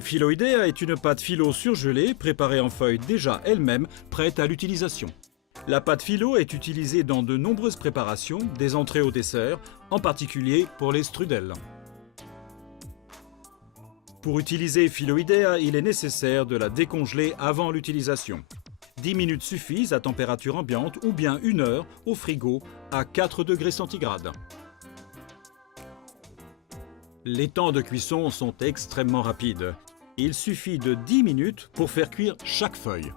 Philoidea est une pâte phyllo surgelée, préparée en feuilles déjà elle-même, prête à l'utilisation. La pâte phyllo est utilisée dans de nombreuses préparations, des entrées au dessert, en particulier pour les strudels. Pour utiliser Philoidea, il est nécessaire de la décongeler avant l'utilisation. 10 minutes suffisent à température ambiante ou bien 1 heure au frigo à 4 degrés centigrades. Les temps de cuisson sont extrêmement rapides. Il suffit de 10 minutes pour faire cuire chaque feuille.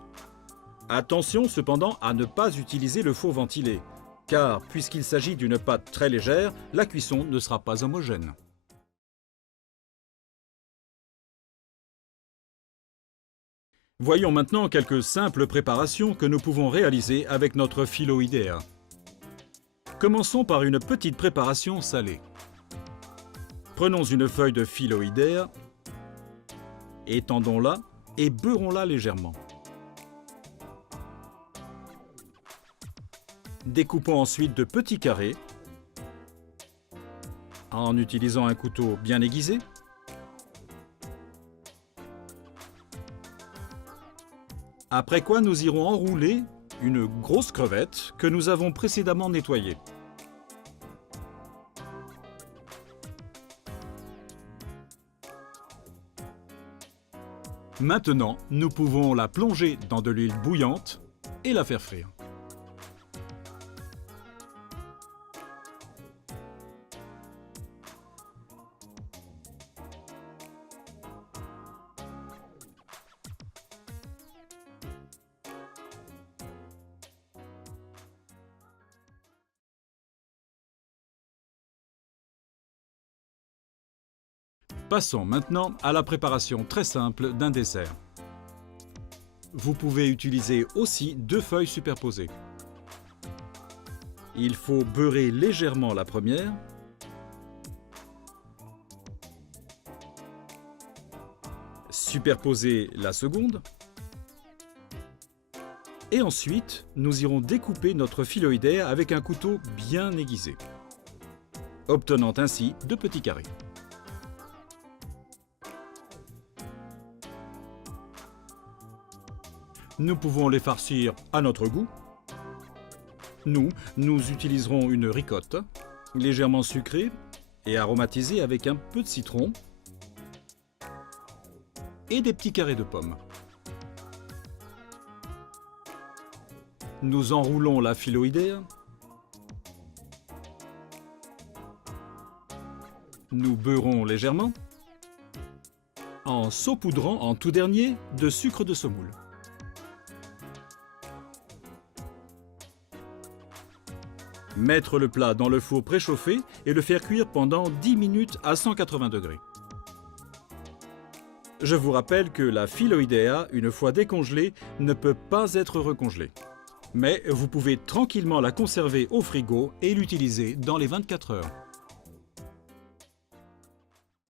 Attention cependant à ne pas utiliser le four ventilé, car puisqu'il s'agit d'une pâte très légère, la cuisson ne sera pas homogène. Voyons maintenant quelques simples préparations que nous pouvons réaliser avec notre Philoidea. Commençons par une petite préparation salée. Prenons une feuille de Philoidea, étendons-la et beurrons-la légèrement. Découpons ensuite de petits carrés en utilisant un couteau bien aiguisé. Après quoi, nous irons enrouler une grosse crevette que nous avons précédemment nettoyée. Maintenant, nous pouvons la plonger dans de l'huile bouillante et la faire frire. Passons maintenant à la préparation très simple d'un dessert. Vous pouvez utiliser aussi 2 feuilles superposées. Il faut beurrer légèrement la première, superposer la seconde, et ensuite nous irons découper notre Philoidea avec un couteau bien aiguisé, obtenant ainsi de petits carrés. Nous pouvons les farcir à notre goût. Nous utiliserons une ricotte, légèrement sucrée et aromatisée avec un peu de citron et des petits carrés de pommes. Nous enroulons la Philoidea. Nous beurrons légèrement en saupoudrant en tout dernier de sucre de semoule. Mettre le plat dans le four préchauffé et le faire cuire pendant 10 minutes à 180 degrés. Je vous rappelle que la Philoidea, une fois décongelée, ne peut pas être recongelée. Mais vous pouvez tranquillement la conserver au frigo et l'utiliser dans les 24 heures.